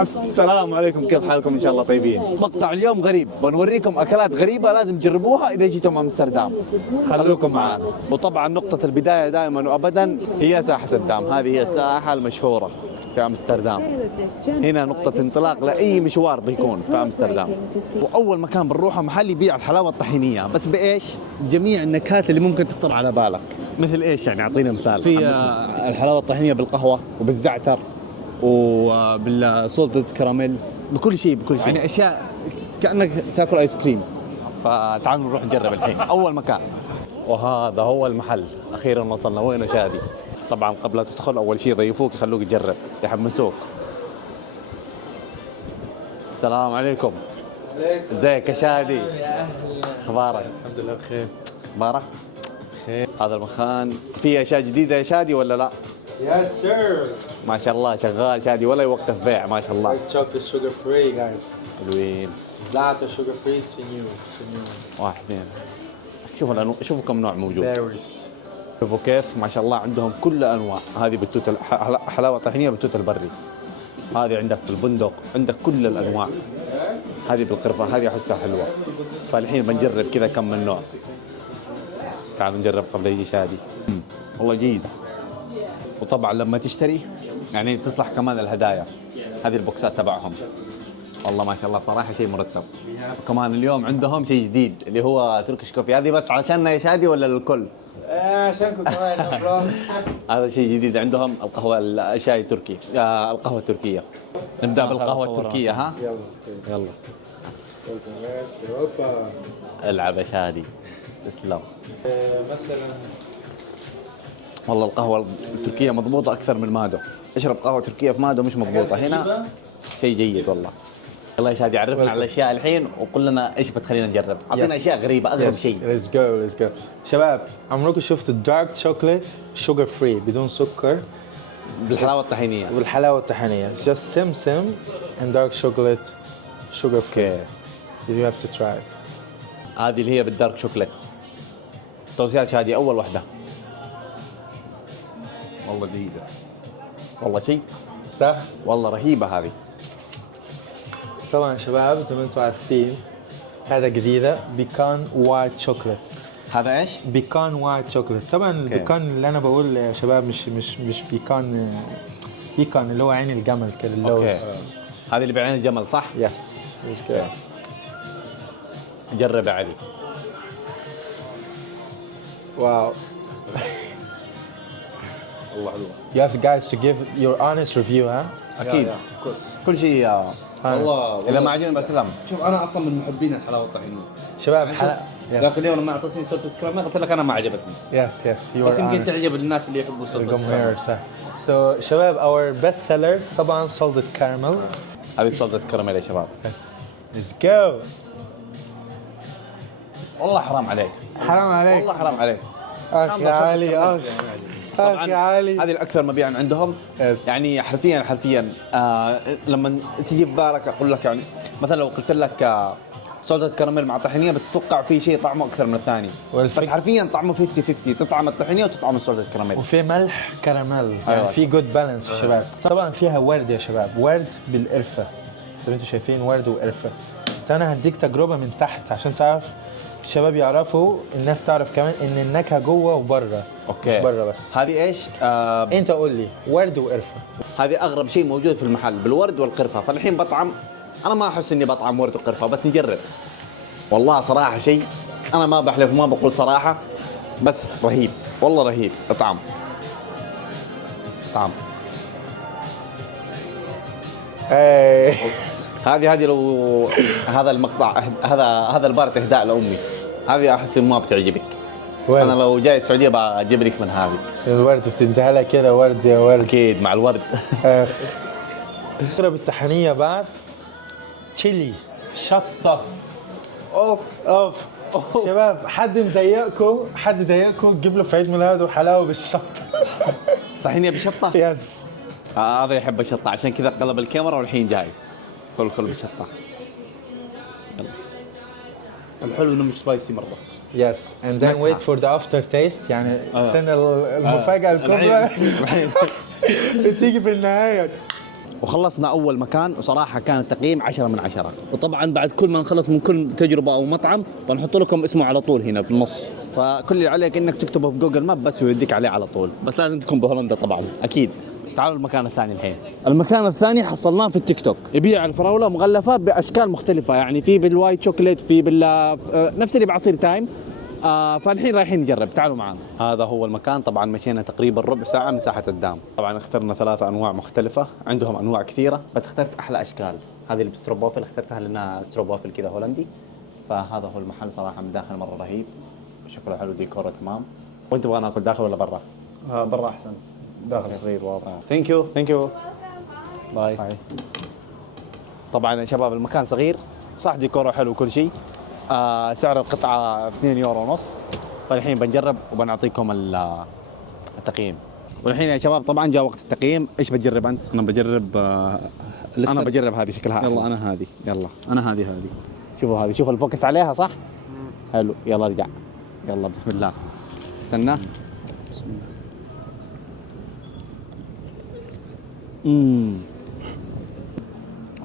السلام عليكم، كيف حالكم؟ ان شاء الله طيبين. مقطع اليوم غريب، بنوريكم اكلات غريبه لازم تجربوها اذا جيتم امستردام. خلوكم معنا. وطبعا نقطه البدايه دائما وابدا هي ساحه الدام، هذه هي الساحه المشهوره في امستردام. هنا نقطه انطلاق لاي مشوار بيكون في امستردام. واول مكان بنروحه محل يبيع الحلاوه الطحينيه، بس بايش؟ جميع النكهات اللي ممكن تخطر على بالك. مثل ايش يعني؟ اعطينا مثال. في الحلاوه الطحينيه بالقهوه وبالزعتر وبالسولتد كراميل، بكل شيء يعني اشياء كانك تاكل ايس كريم. فتعالوا نروح نجرب الحين اول مكان، وهذا هو المحل. اخيرا وصلنا. وين شادي؟ طبعا قبل لا تدخل اول شيء ضيفوك يخلوك تجرب، يحمسوك. السلام عليكم. ازيك يا شادي؟ اخبارك؟ الحمد لله بخير. اخبارك؟ خير. هذا المكان فيه اشياء جديده يا شادي ولا لا؟ Yes sir. ما شاء الله شغال شادي ولا يوقف بيع، ما شاء الله. White chocolate sugar free guys. حلوين. Zata sugar free سنيور. واحد اثنين. شوفوا الانواع، شوفوا كم نوع موجود. Berries. شوفوا كيف ما شاء الله عندهم كل الانواع. هذه بالتوت حلاوه طحينيه بالتوت البري. هذه عندك بالبندق، عندك كل الانواع. هذه بالقرفه، هذه احسها حلوه. فالحين بنجرب كذا كم من نوع. تعالوا نجرب قبل يجي شادي. والله جيد. وطبعا لما تشتري يعني تصلح كمان الهدايا. هذه البوكسات تبعهم والله ما شاء الله صراحه شيء مرتب. وكمان اليوم عندهم شيء جديد اللي هو تركيش كوفي. هذه بس عشاننا يا شادي ولا للكل؟ عشانكم كمان. هذا شيء جديد عندهم، القهوه الشاي التركي. القهوه التركيه. نبدا بالقهوه التركيه. ها يلا العب يا شادي. تسلم. مثلا والله القهوه التركيه مضبوطه اكثر من مادو. اشرب قهوه تركيه في مادو مش مضبوطه. هنا شيء جيد والله. يلا يا شادي عرفنا على الاشياء الحين وقل لنا ايش بتخلينا نجرب. اعطينا اشياء غريبه، اغرب شيء. let's go. شباب عمركم شفتوا دارك شوكليت sugar free بدون سكر بالحلاوه الطحينيه؟ بالحلاوه الطحينيه just سمسم and dark chocolate sugar free. You have to try it. هذه اللي هي بالدارك شوكليت. توصيات شادي اول واحده. والله جيده. والله شيء صح؟ والله رهيبه هذه. طبعا يا شباب زي ما انتم عارفين هذا جديده بيكان وايت شوكليت. هذا ايش؟ بيكان وايت شوكليت. طبعا البيكان اللي انا بقول يا شباب مش بيكان اللي هو عين الجمل كده اللوز. هذه اللي بعين الجمل صح؟ يس. جرب يا علي. واو. والله حلوه. You have guys to give your honest review ها؟ اكيد. كل شيء والله اذا ما عجبني بسلم. شوف انا اصلا من محبين الحلاوه الطحينيه شباب. لكن اليوم لما اعطيتني صوت الكراميل قلت لك انا ما عجبتني. يس بس يمكن تعجب الناس اللي يحبوا صوت الكراميل. صح. So شباب our best seller طبعا salted caramel. هذه صلصه كراميل يا شباب. Let's go. والله حرام عليك. حرام عليك. والله حرام عليك. اخي علي اخي علي. هذه الاكثر مبيعا عندهم. يعني حرفيا لما تجي ببالك اقول لك يعني مثلا لو قلت لك صودا كراميل مع طحينيه بتتوقع في شيء طعمه اكثر من الثاني. بس حرفيا طعمه 50-50، تطعم الطحينيه وتطعم الصودا الكراميل. وفي ملح كراميل يعني في جود بالانس يا شباب. طبعا فيها ورد يا شباب، ورد بالقرفه زي ما انتم شايفين، ورد وقرفه. انا هديك تجربه من تحت عشان تعرف الشباب يعرفوا، الناس تعرف كمان ان النكهه جوه وبره. اوكي. مش بره بس. هذه ايش؟ انت قول لي. ورد وقرفه. هذه اغرب شيء موجود في المحل بالورد والقرفه. فالحين بطعم، انا ما احس اني بطعم ورد وقرفه بس نجرب. والله صراحه شيء انا ما بحلف وما بقول صراحه بس رهيب والله رهيب. طعم هذه لو هذا المقطع هذا البارت اهداء لامي. هذه احس ما بتعجبك. انا لو جاي السعوديه بجيب لك من هذه. الورد بتنتهي لها كده ورد يا ورد. اكيد مع الورد. الفكره بالطحينيه بعد تشيلي شطه. اوف شباب حد ضايقكم تجيب له في عيد ميلاده حلاوه بالشطه. طحينيه بشطه. يس. هذا يحب الشطه عشان كذا قلب الكاميرا والحين جاي كل بالشطه. يلا. الحلو انه مش سبايسي مره. يس and then wait for the after taste يعني استنى المفاجأة الكبرى. بتيجي في النهاية. وخلصنا اول مكان وصراحه كان التقييم 10 من 10. وطبعا بعد كل ما نخلص من كل تجربه او مطعم بنحط لكم اسمه على طول هنا في النص. فكل اللي عليك انك تكتبه في جوجل ماب بس ويوديك عليه على طول. بس لازم تكون بهولندا طبعا. اكيد. تعالوا المكان الثاني الحين. المكان الثاني حصلناه في التيك توك، يبيع الفراوله مغلفه باشكال مختلفه، يعني في بالوايت شوكليت، في نفس اللي بعصير تايم. فالحين رايحين نجرب، تعالوا معنا. هذا هو المكان. طبعا مشينا تقريبا ربع ساعه من ساحه الدام. طبعا اخترنا 3 انواع مختلفه، عندهم انواع كثيره بس اخترت احلى اشكال. هذه اللي بستروبوفل اخترتها لانها ستروبوفل كذا هولندي. فهذا هو المحل صراحه من داخل مره رهيب، شكله حلو، ديكوره تمام. وانت تبغى ناكل داخل ولا برا؟ برا احسن، داخل صغير واضح. ثانك يو ثانك يو باي. طبعا يا شباب المكان صغير صح، ديكوره حلو وكل شيء. سعر القطعه 2 يورو ونص. فالحين بنجرب وبنعطيكم التقييم. والحين يا شباب طبعا جاء وقت التقييم. ايش بتجرب انت؟ انا بجرب انا بجرب هذه شكلها يلا أحلى. انا هذه. يلا انا هذه شوفوا هذه، شوف الفوكس عليها صح؟ حلو. يلا ارجع. يلا بسم الله. استنى. بسم الله.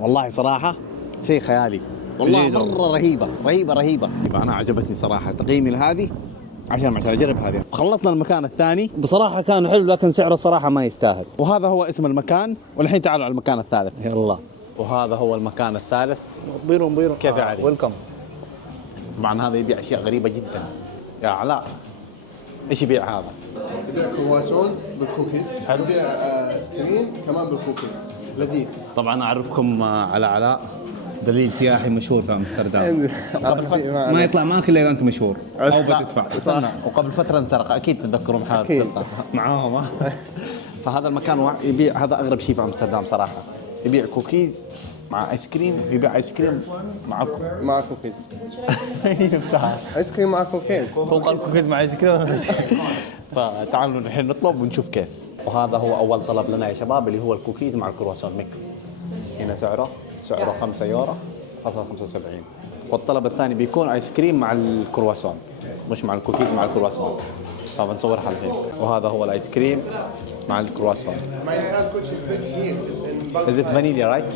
والله صراحة شيء خيالي، والله مرة رهيبة رهيبة رهيبة. أنا عجبتني صراحة، تقييمي لهذه 10 من 10. أجرب هذه. خلصنا المكان الثاني، بصراحه كان حلو لكن سعره الصراحه ما يستاهل. وهذا هو اسم المكان. والحين تعالوا على المكان الثالث. يلا. وهذا هو المكان الثالث. بيرو كيف يا علي؟ ويلكم. طبعا هذا يبيع أشياء غريبة جدا. يا علاء إيش يبيع هذا؟ يبيع كرواسون بالكوكيز، يبيع ايس كريم كمان بالكوكيز، لذيذ. طبعا اعرفكم على علاء، دليل سياحي مشهور في امستردام. ما يطلع معك الا اذا انت مشهور او بتدفع. استنى، وقبل فترة انسرق، أكيد تتذكروا محل سرقة معاهم. فهذا المكان يبيع، هذا أغرب شيء في أمستردام صراحة. يبيع كوكيز مع ايس كريم، يبيع ايس كريم مع كوكيز. يفتحها ايس كريم مع كوكيز. فوق الكوكيز مع ايس كريم. فتعالوا الحين نطلب ونشوف كيف. وهذا هو أول طلب لنا يا شباب، اللي هو الكوكيز مع الكرواسون ميكس. هنا سعره 5 يورو فاصلة 75. والطلب الثاني بيكون ايس كريم مع الكرواسون، مش مع الكوكيز، مع الكرواسون. فبنصورها الحين. وهذا هو الايس كريم مع الكرواسون. Is it vanilla, right?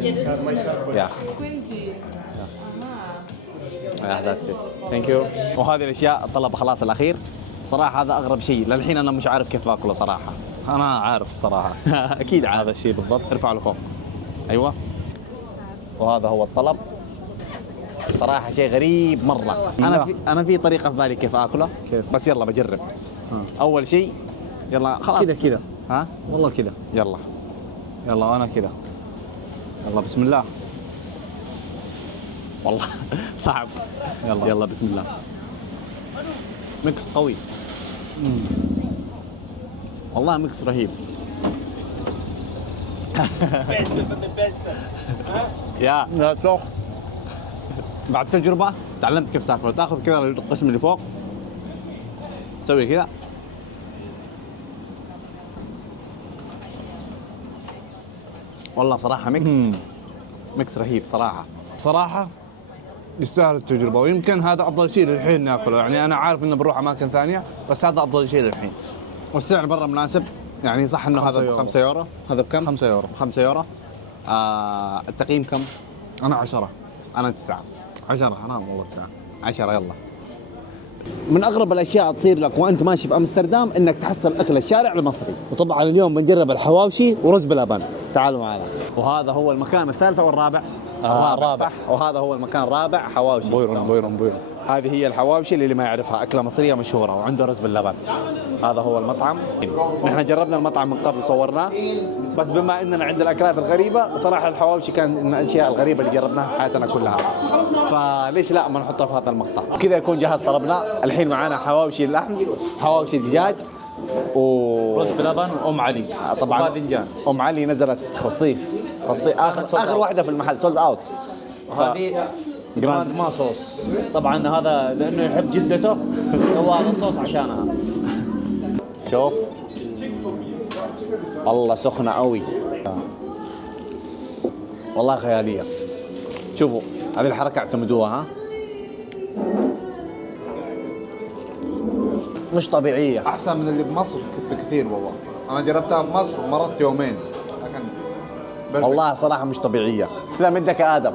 Yeah, this is vanilla. Yeah. Quincy. That's it. Thank you. وهذه الاشياء الطلب خلاص الاخير. صراحه هذا اغرب شيء، للحين انا مش عارف كيف باكله صراحه. انا عارف الصراحه. اكيد عارف هذا الشيء بالضبط. ارفع له فوق. ايوه. وهذا هو الطلب. صراحه شيء غريب مره. انا في طريقه في بالي كيف اكله. كيف؟ بس يلا بجرب. اول شيء يلا خلاص كذا ها والله كذا. يلا وانا كذا. يلا بسم الله. والله صعب. يلا بسم الله. ميكس قوي. والله ميكس رهيب. يا لا تروح. بعد تجربة تعلمت كيف تاكل. تاخذ كذا القسم اللي فوق، تسوي كذا، والله صراحة ميكس رهيب صراحه يستاهل التجربه، ويمكن هذا افضل شيء للحين ناكله. يعني انا عارف انه بنروح اماكن ثانيه بس هذا افضل شيء للحين. والسعر برا مناسب. يعني صح انه هذا ب 5 يورو. هذا بكم؟ 5 يورو. 5 يورو. التقييم كم؟ انا 10. انا 9. 10 حرام والله 9. 10 يلا. من اغرب الاشياء تصير لك وانت ماشي في امستردام انك تحصل اكل الشارع المصري. وطبعا اليوم بنجرب الحواوشي ورز بلبن. تعالوا معنا. وهذا هو المكان الثالث او الرابع؟ الرابع صح. وهذا هو المكان الرابع، حواوشي بويرون. هذه هي الحواوشي اللي ما يعرفها، اكله مصريه مشهوره وعنده رز باللبن. هذا هو المطعم. نحن جربنا المطعم من قبل وصورناه، بس بما اننا عند الاكلات الغريبه صراحه الحواوشي كان من الاشياء الغريبه اللي جربناها في حياتنا كلها، فليش لا ما نحطها في هذا المقطع. كذا يكون جهز طلبنا. الحين معانا حواوشي اللحم، حواوشي دجاج، رز بلبن وام علي طبعا باذنجان. ام علي نزلت خصيص اخر واحده في المحل، سولد اوت. هذه جراند ما صوص. طبعا هذا لانه يحب جدته سوى هذا الصوص عشانها. شوف والله سخنه قوي، والله خياليه. شوفوا هذه الحركه اعتمدوها، ها مش طبيعيه. احسن من اللي بمصر بكثير والله. انا جربتها بمصر مرت يومين، لكن والله صراحه مش طبيعيه. تسلم يدك يا ادم.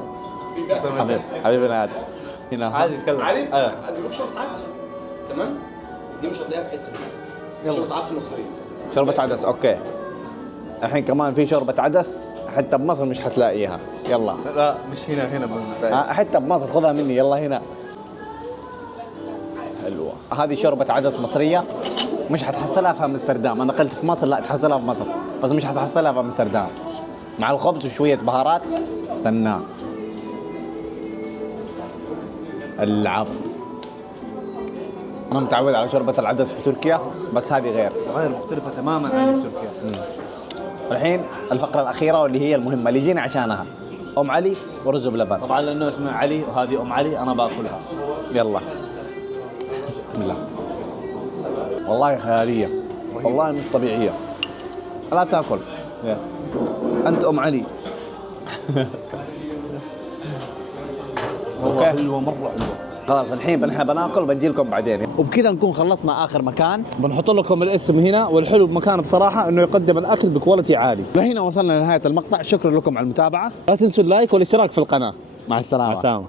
حبيبنا ادم. هنا عادي يتكلم. علي اجيب لك شوربه عدس تمام. دي مش هتلاقيها في حته ثانيه. شوربه عدس مصريه. شوربه عدس اوكي. الحين كمان في شوربه عدس حتى بمصر مش حتلاقيها. يلا لا مش هنا حتى بمصر خذها مني يلا هنا. حلوه. هذه شوربه عدس مصريه مش حتحصلها في امستردام. انا قلت في مصر لا تحصلها في مصر بس مش حتحصلها في امستردام. مع الخبز وشويه بهارات. استنى العب. انا متعود على شوربه العدس بتركيا بس هذه غير مختلفه تماما عن اللي في تركيا. الحين الفقره الاخيره واللي هي المهمه اللي جينا عشانها. ام علي ورز بلبن. طبعا لانه اسمه علي وهذه ام علي انا باكلها. يلا بسم الله. والله خياليه والله مش طبيعيه. لا تاكل انت ام علي. والله حلوه مره حلوه. خلاص الحين نحن بناكل بنجي لكم بعدين. وبكذا نكون خلصنا اخر مكان. بنحط لكم الاسم هنا. والحلو بمكان بصراحه انه يقدم الاكل بكواليتي عالي. لهنا وصلنا لنهايه المقطع. شكرا لكم على المتابعه. لا تنسوا اللايك والاشتراك في القناه. مع السلامه. مع السلامه.